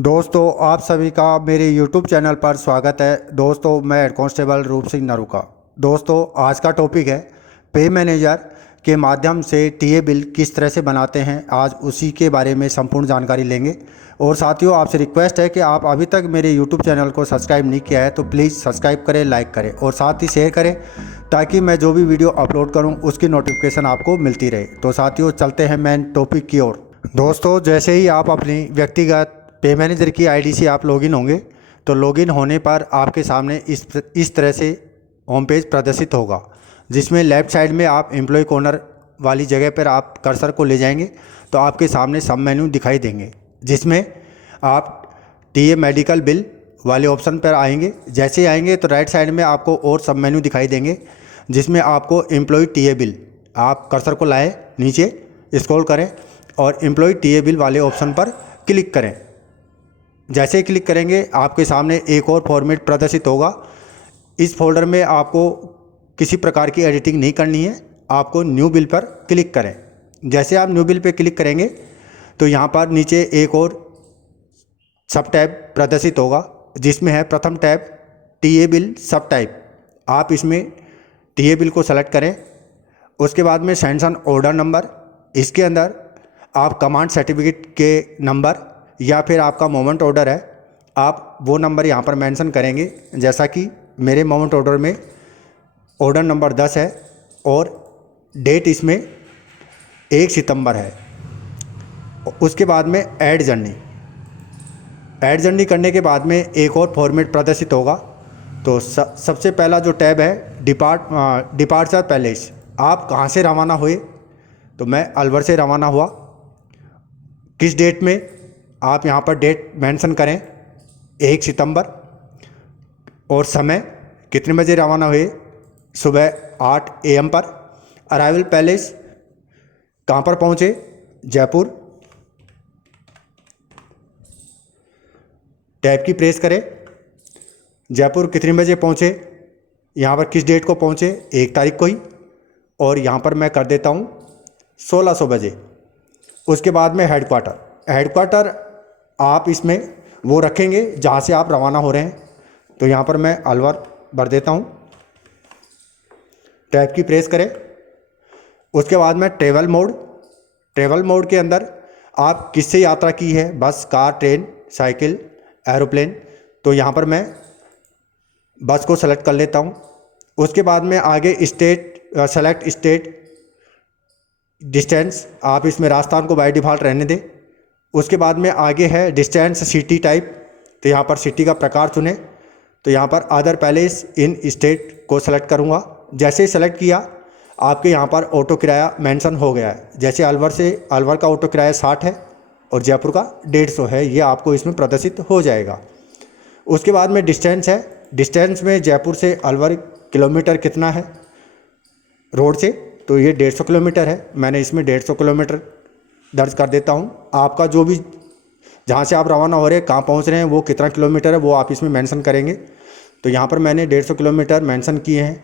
दोस्तों आप सभी का मेरे YouTube चैनल पर स्वागत है। दोस्तों मैं हेड कांस्टेबल रूप सिंह नरूका। दोस्तों आज का टॉपिक है पे मैनेजर के माध्यम से टीए बिल किस तरह से बनाते हैं। आज उसी के बारे में संपूर्ण जानकारी लेंगे। और साथियों आपसे रिक्वेस्ट है कि आप अभी तक मेरे YouTube चैनल को सब्सक्राइब नहीं किया है तो प्लीज़ सब्सक्राइब करें, लाइक करें और साथ ही शेयर करें ताकि मैं जो भी वीडियो अपलोड करूँ उसकी नोटिफिकेशन आपको मिलती रहे। तो साथियों चलते हैं मेन टॉपिक की ओर। दोस्तों जैसे ही आप अपनी व्यक्तिगत पे मैनेजर की आईडी से आप लॉगिन होंगे तो लॉगिन होने पर आपके सामने इस तरह से होम पेज प्रदर्शित होगा, जिसमें लेफ़्ट साइड में आप एम्प्लॉय कॉर्नर वाली जगह पर आप कर्सर को ले जाएंगे तो आपके सामने सब मेन्यू दिखाई देंगे, जिसमें आप टीए मेडिकल बिल वाले ऑप्शन पर आएंगे। जैसे ही आएंगे तो राइट साइड में आपको और सब मेन्यू दिखाई देंगे, जिसमें आपको एम्प्लॉय टीए बिल, आप कर्सर को लाएँ नीचे स्क्रॉल करें और एम्प्लॉय टीए बिल वाले ऑप्शन पर क्लिक करें। जैसे ही क्लिक करेंगे आपके सामने एक और फॉर्मेट प्रदर्शित होगा। इस फोल्डर में आपको किसी प्रकार की एडिटिंग नहीं करनी है, आपको न्यू बिल पर क्लिक करें। जैसे आप न्यू बिल पर क्लिक करेंगे तो यहाँ पर नीचे एक और सब टैब प्रदर्शित होगा, जिसमें है प्रथम टैब टीए बिल सब टाइप। आप इसमें टीए बिल को सेलेक्ट करें। उसके बाद में सैंक्शन ऑर्डर नंबर, इसके अंदर आप कमांड सर्टिफिकेट के नंबर या फिर आपका मोमेंट ऑर्डर है, आप वो नंबर यहाँ पर मेंशन करेंगे। जैसा कि मेरे मोमेंट ऑर्डर में ऑर्डर नंबर 10 है और डेट इसमें 1 सितंबर है। उसके बाद में ऐड जर्नी करने के बाद में एक और फॉर्मेट प्रदर्शित होगा। तो सबसे पहला जो टैब है डिपार्चर पैलेस, आप कहाँ से रवाना हुए, तो मैं अलवर से रवाना हुआ। किस डेट में, आप यहाँ पर डेट मेंशन करें 1 सितंबर और समय कितने बजे रवाना हुए, सुबह 8 AM पर। अराइवल पैलेस, कहाँ पर पहुँचे, जयपुर। टैब की प्रेस करें, जयपुर कितने बजे पहुँचे, यहाँ पर किस डेट को पहुँचे, 1 तारीख को ही, और यहाँ पर मैं कर देता हूँ 1600 बजे। उसके बाद में हेडक्वार्टर आप इसमें वो रखेंगे जहाँ से आप रवाना हो रहे हैं। तो यहाँ पर मैं अलवर भर देता हूँ। टैब की प्रेस करें। उसके बाद में ट्रेवल मोड के अंदर आप किससे यात्रा की है, बस, कार, ट्रेन, साइकिल, एरोप्लेन। तो यहाँ पर मैं बस को सेलेक्ट कर लेता हूँ। उसके बाद में आगे सेलेक्ट स्टेट डिस्टेंस, आप इसमें राजस्थान को बाय डिफ़ॉल्ट रहने दें। उसके बाद में आगे है डिस्टेंस सिटी टाइप, तो यहाँ पर सिटी का प्रकार चुनें। तो यहाँ पर अदर पैलेस इन स्टेट को सेलेक्ट करूँगा। जैसे ही सेलेक्ट किया आपके यहाँ पर ऑटो किराया मेंशन हो गया है। जैसे अलवर का ऑटो किराया 60 है और जयपुर का 150 है, ये आपको इसमें प्रदर्शित हो जाएगा। उसके बाद में डिस्टेंस है, डिस्टेंस में जयपुर से अलवर किलोमीटर कितना है रोड से, तो ये 150 किलोमीटर है। मैंने इसमें 150 किलोमीटर दर्ज कर देता हूँ। आपका जो भी जहाँ से आप रवाना हो रहे हैं, कहाँ पहुँच रहे हैं, वो कितना किलोमीटर है वो आप इसमें मेंशन करेंगे। तो यहाँ पर मैंने 150 किलोमीटर मेंशन किए हैं।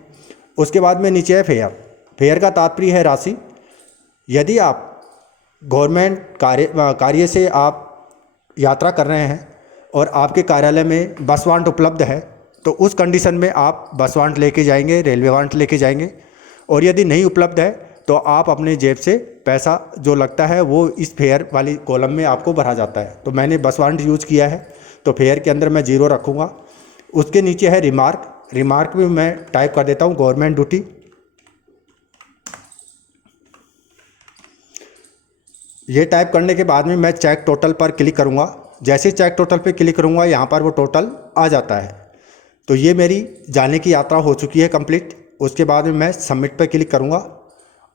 उसके बाद में नीचे है फेयर का तात्पर्य है राशि। यदि आप गवर्नमेंट कार्य से आप यात्रा कर रहे हैं और आपके कार्यालय में बस वाहन उपलब्ध है तो उस कंडीशन में आप बस वाहन लेके जाएंगे, रेलवे वाहन लेके जाएंगे। और यदि नहीं उपलब्ध है तो आप अपने जेब से पैसा जो लगता है वो इस फेयर वाली कॉलम में आपको भरा जाता है। तो मैंने बस वारंट यूज़ किया है तो फेयर के अंदर मैं 0 रखूँगा। उसके नीचे है रिमार्क में मैं टाइप कर देता हूँ गवर्नमेंट ड्यूटी। ये टाइप करने के बाद में मैं चेक टोटल पर क्लिक करूँगा। जैसे चेक टोटल पर क्लिक करूँगा यहाँ पर वो टोटल आ जाता है। तो ये मेरी जाने की यात्रा हो चुकी है कंप्लीट। उसके बाद में मैं सबमिट पर क्लिक करूँगा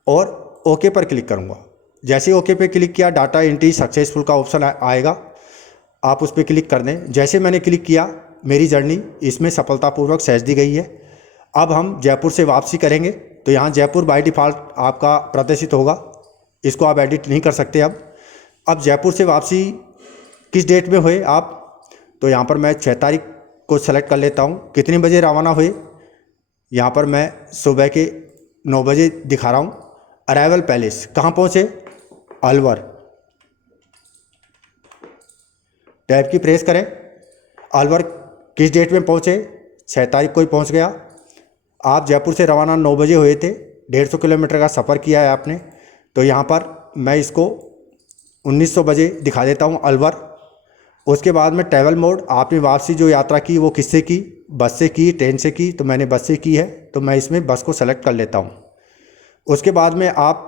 और ओके पर क्लिक करूँगा। जैसे ओके पे क्लिक किया डाटा एंट्री सक्सेसफुल का ऑप्शन आएगा, आप उस पर क्लिक कर दें। जैसे मैंने क्लिक किया मेरी जर्नी इसमें सफलतापूर्वक सहेज दी गई है। अब हम जयपुर से वापसी करेंगे तो यहाँ जयपुर बाय डिफ़ॉल्ट आपका प्रदर्शित होगा, इसको आप एडिट नहीं कर सकते। अब जयपुर से वापसी किस डेट में हुए आप, तो यहाँ पर मैं 6 तारीख को सेलेक्ट कर लेता हूँ। कितने बजे रवाना हुए, यहाँ पर मैं सुबह के 9 बजे दिखा रहा हूँ। अराइवल पैलेस, कहाँ पहुँचे, अलवर। टैब की प्रेस करें। अलवर किस डेट में पहुँचे, 6 तारीख को ही पहुँच गया। आप जयपुर से रवाना 9 बजे हुए थे, 150 किलोमीटर का सफ़र किया है आपने। तो यहाँ पर मैं इसको 1900 बजे दिखा देता हूँ अलवर। उसके बाद में ट्रैवल मोड, आपने वापसी जो यात्रा की वो किससे की, बस से की, ट्रेन से की, तो मैंने बस से की है, तो मैं इसमें बस को सेलेक्ट कर लेता हूँ। उसके बाद में आप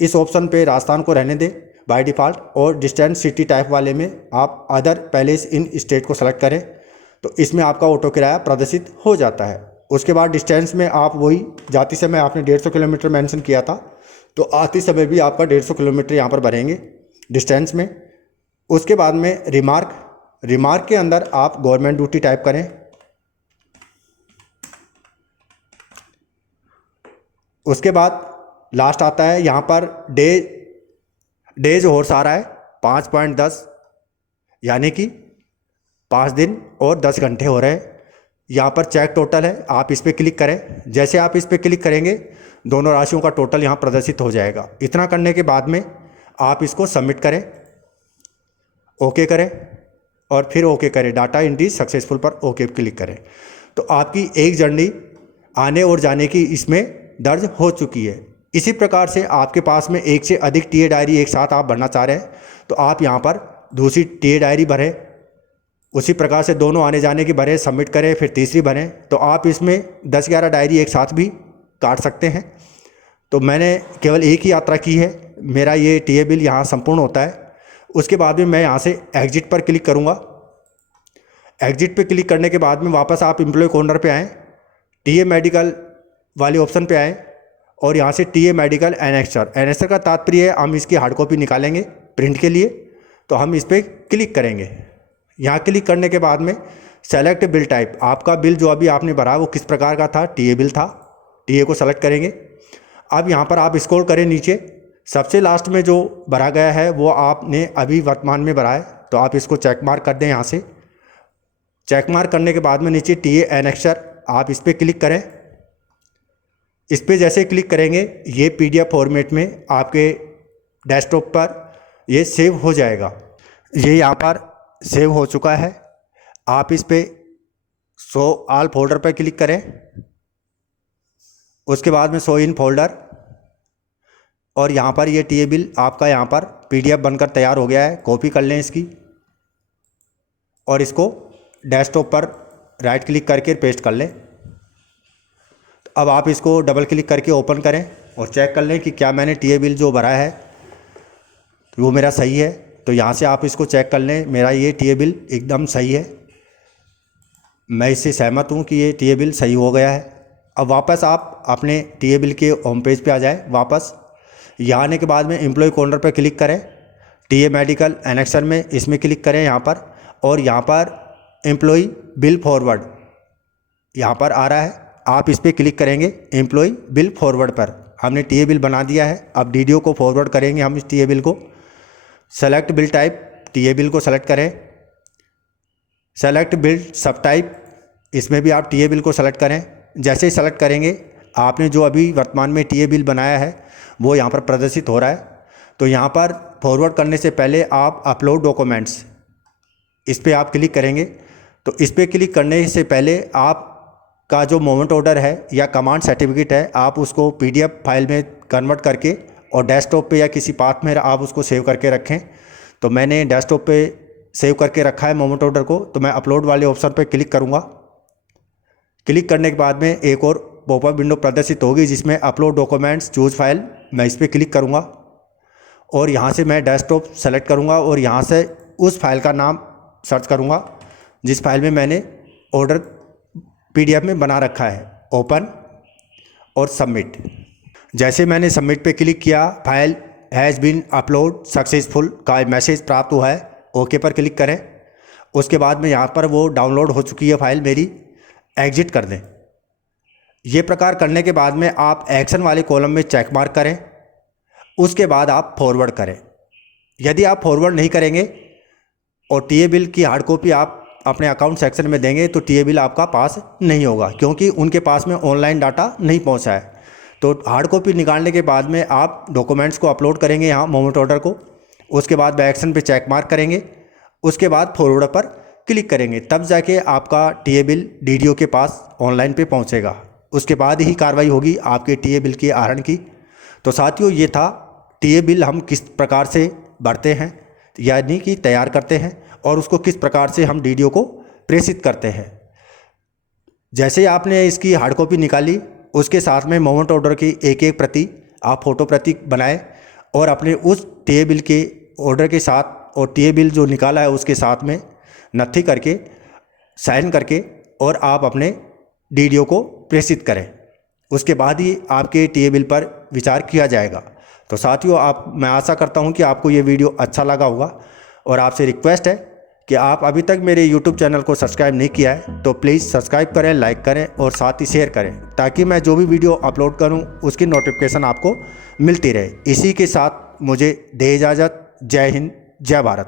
इस ऑप्शन पे राजस्थान को रहने दें बाय डिफ़ॉल्ट, और डिस्टेंस सिटी टाइप वाले में आप अदर पैलेस इन स्टेट को सेलेक्ट करें, तो इसमें आपका ऑटो किराया प्रदर्शित हो जाता है। उसके बाद डिस्टेंस में आप वही, जाते समय आपने 150 किलोमीटर मेंशन किया था, तो आते समय भी आपका 150 किलोमीटर यहाँ पर भरेंगे डिस्टेंस में। उसके बाद में रिमार्क के अंदर आप गवर्नमेंट ड्यूटी टाइप करें। उसके बाद लास्ट आता है यहाँ पर डेज हॉर्स आ रहा है 5.10, यानी कि 5 दिन और 10 घंटे हो रहे हैं। यहाँ पर चेक टोटल है, आप इस पर क्लिक करें। जैसे आप इस पर क्लिक करेंगे दोनों राशियों का टोटल यहाँ प्रदर्शित हो जाएगा। इतना करने के बाद में आप इसको सबमिट करें, ओके करें और फिर ओके करें, डाटा एंट्री सक्सेसफुल पर ओके क्लिक करें, तो आपकी एक जर्नी आने और जाने की इसमें दर्ज हो चुकी है। इसी प्रकार से आपके पास में एक से अधिक टीए डायरी एक साथ आप भरना चाह रहे हैं, तो आप यहाँ पर दूसरी टीए डायरी भरें, उसी प्रकार से दोनों आने जाने की भरें, सबमिट करें, फिर तीसरी भरें, तो आप इसमें 10-11 डायरी एक साथ भी काट सकते हैं। तो मैंने केवल एक ही यात्रा की है, मेरा ये टीए बिल यहाँ संपूर्ण होता है। उसके बाद में मैं यहाँ से एग्जिट पर क्लिक करूँगा। एग्जिट पर क्लिक करने के बाद में वापस आप एम्प्लॉय कॉर्नर पे आएँ, टीए मेडिकल वाले ऑप्शन पे आएँ और यहाँ से टीए मेडिकल एनेक्सर का तात्पर्य है हम इसकी हार्ड कॉपी निकालेंगे प्रिंट के लिए, तो हम इस पर क्लिक करेंगे। यहाँ क्लिक करने के बाद में सेलेक्ट बिल टाइप, आपका बिल जो अभी आपने भरा वो किस प्रकार का था, टीए बिल था, टीए को सेलेक्ट करेंगे। अब यहाँ पर आप स्क्रॉल करें नीचे, सबसे लास्ट में जो भरा गया है वो आपने अभी वर्तमान में भरा है, तो आप इसको चेक मार्क कर दें। यहाँ से चेक मार्क करने के बाद में नीचे टीए एनेक्सर आप इस पर क्लिक करें। इस पर जैसे क्लिक करेंगे ये पीडीएफ फॉर्मेट में आपके डेस्कटॉप पर ये सेव हो जाएगा। ये यहाँ पर सेव हो चुका है। आप इस पे शो ऑल फोल्डर पर क्लिक करें, उसके बाद में शो इन फोल्डर, और यहाँ पर ये टीए बिल आपका यहाँ पर पीडीएफ बनकर तैयार हो गया है। कॉपी कर लें इसकी और इसको डेस्कटॉप पर राइट क्लिक करके पेस्ट कर लें। अब आप इसको डबल क्लिक करके ओपन करें और चेक कर लें कि क्या मैंने टीए बिल जो भरा है वो मेरा सही है। तो यहाँ से आप इसको चेक कर लें, मेरा ये टीए बिल एकदम सही है, मैं इससे सहमत हूँ कि ये टीए बिल सही हो गया है। अब वापस आप अपने टीए बिल के होम पेज पे आ जाएं। वापस यहाँ आने के बाद में एम्प्लॉय कॉर्नर पर क्लिक करें, टीए मेडिकल एनेक्सर में इसमें क्लिक करें यहाँ पर, और यहाँ पर एम्प्लॉय बिल फॉरवर्ड यहाँ पर आ रहा है, आप इस पर क्लिक करेंगे। एम्प्लॉय बिल फॉरवर्ड पर हमने टीए बिल बना दिया है। अब डीडीओ को फॉरवर्ड करेंगे हम इस टीए बिल को। Select bill type, TA bill को सेलेक्ट करें। सेलेक्ट बिल सब टाइप, इसमें भी आप टीए बिल को सेलेक्ट करें। जैसे ही सेलेक्ट करेंगे आपने जो अभी वर्तमान में टीए बिल बनाया है वो यहाँ पर प्रदर्शित हो रहा है। तो यहाँ पर फॉरवर्ड करने से पहले आप अपलोड डॉक्यूमेंट्स, इस पर आप क्लिक करेंगे। तो इस पर क्लिक करने से पहले आप का जो मूवमेंट ऑर्डर है या कमांड सर्टिफिकेट है आप उसको पीडीएफ फाइल में कन्वर्ट करके और डेस्कटॉप पे या किसी पाथ में आप उसको सेव करके रखें। तो मैंने डेस्कटॉप पे सेव करके रखा है मूवमेंट ऑर्डर को, तो मैं अपलोड वाले ऑप्शन पे क्लिक करूँगा। क्लिक करने के बाद में एक और पॉपअप विंडो प्रदर्शित होगी जिसमें अपलोड डॉक्यूमेंट्स चूज फाइल, मैं इस पर क्लिक करूँगा और यहाँ से मैं डेस्कटॉप सेलेक्ट करूँगा और यहाँ से उस फाइल का नाम सर्च करूँगा जिस फाइल में मैंने ऑर्डर पीडीएफ में बना रखा है। ओपन और सबमिट। जैसे मैंने सबमिट पे क्लिक किया, file has been upload successful का मैसेज प्राप्त हुआ है, ओके पर क्लिक करें। उसके बाद में यहाँ पर वो डाउनलोड हो चुकी है फाइल मेरी, एग्जिट कर दें। ये प्रकार करने के बाद में आप एक्शन वाले कॉलम में चेक मार्क करें, उसके बाद आप फॉरवर्ड करें। यदि आप फॉरवर्ड नहीं करेंगे और टीए बिल की हार्ड कॉपी आप अपने अकाउंट सेक्शन में देंगे तो टीए बिल आपका पास नहीं होगा, क्योंकि उनके पास में ऑनलाइन डाटा नहीं पहुंचा है। तो हार्ड कॉपी निकालने के बाद में आप डॉक्यूमेंट्स को अपलोड करेंगे यहाँ मूवमेंट ऑर्डर को, उसके बाद बैक एक्शन पे चेक मार्क करेंगे उसके बाद फॉरवर्ड पर क्लिक करेंगे, तब जाके आपका टीए बिल डीडीओ के पास ऑनलाइन पे पहुंचेगा। उसके बाद ही कार्रवाई होगी आपके टीए बिल के आहरण की। तो साथियों, ये था टीए बिल हम किस प्रकार से भरते हैं, यानी कि तैयार करते हैं, और उसको किस प्रकार से हम डीडीओ को प्रेषित करते हैं। जैसे आपने इसकी हार्ड कॉपी निकाली, उसके साथ में मोमेंट ऑर्डर की एक एक प्रति आप फोटो प्रति बनाए और अपने उस टीए बिल के ऑर्डर के साथ और टीए बिल जो निकाला है उसके साथ में नत्थी करके साइन करके और आप अपने डीडीओ को प्रेषित करें। उसके बाद ही आपके टीए बिल पर विचार किया जाएगा। तो साथियों, मैं आशा करता हूं कि आपको ये वीडियो अच्छा लगा होगा, और आपसे रिक्वेस्ट है कि आप अभी तक मेरे यूट्यूब चैनल को सब्सक्राइब नहीं किया है तो प्लीज़ सब्सक्राइब करें, लाइक करें और साथ ही शेयर करें, ताकि मैं जो भी वीडियो अपलोड करूं उसकी नोटिफिकेशन आपको मिलती रहे। इसी के साथ मुझे दे इजाज़त। जय हिंद, जय भारत।